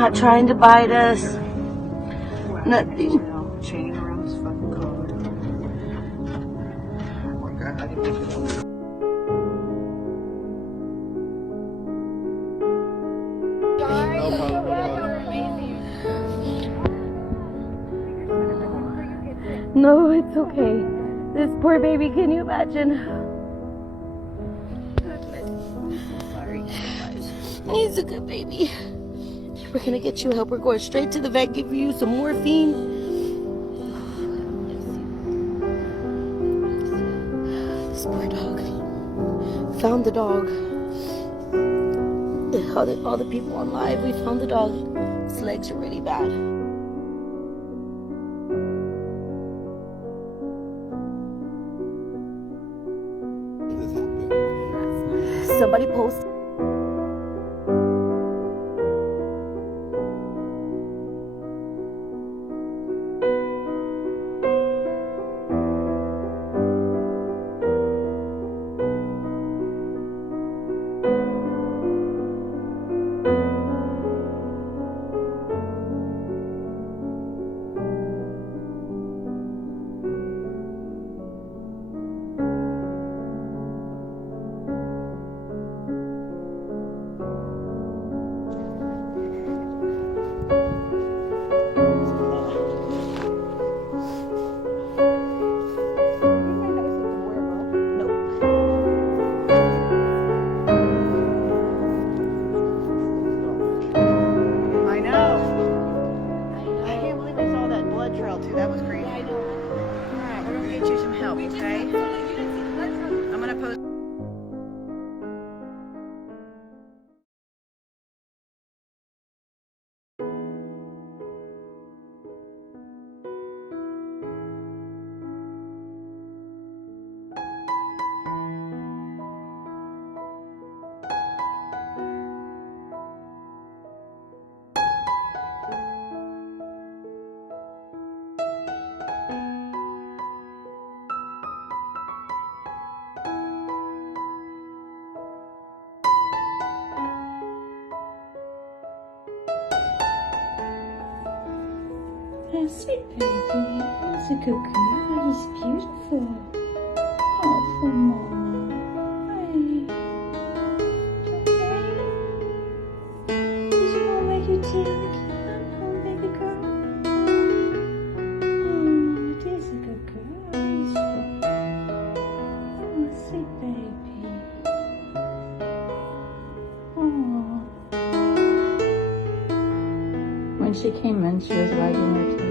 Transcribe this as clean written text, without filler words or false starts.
not trying to bite us. Nothing. Chain around his fucking collar. Oh my God, how do you make it up? No, it's okay. This poor baby, can you imagine? Sorry, guys. He's a good baby. We're gonna get you help. We're going straight to the vet, give you some morphine. This poor dog. Found the dog. All the people on live, we found the dog. His legs are really bad. Somebody post. That was crazy. Alright, we're gonna get you some help, okay? I'm gonna post. That's it, baby. That's a good girl. He's beautiful. Oh, for mama. Hey. Okay? Did you want to make your tea again? Oh, baby girl. Oh, it is a good girl. He's oh, sweet baby. Oh. When she came in, she was wagging her tail.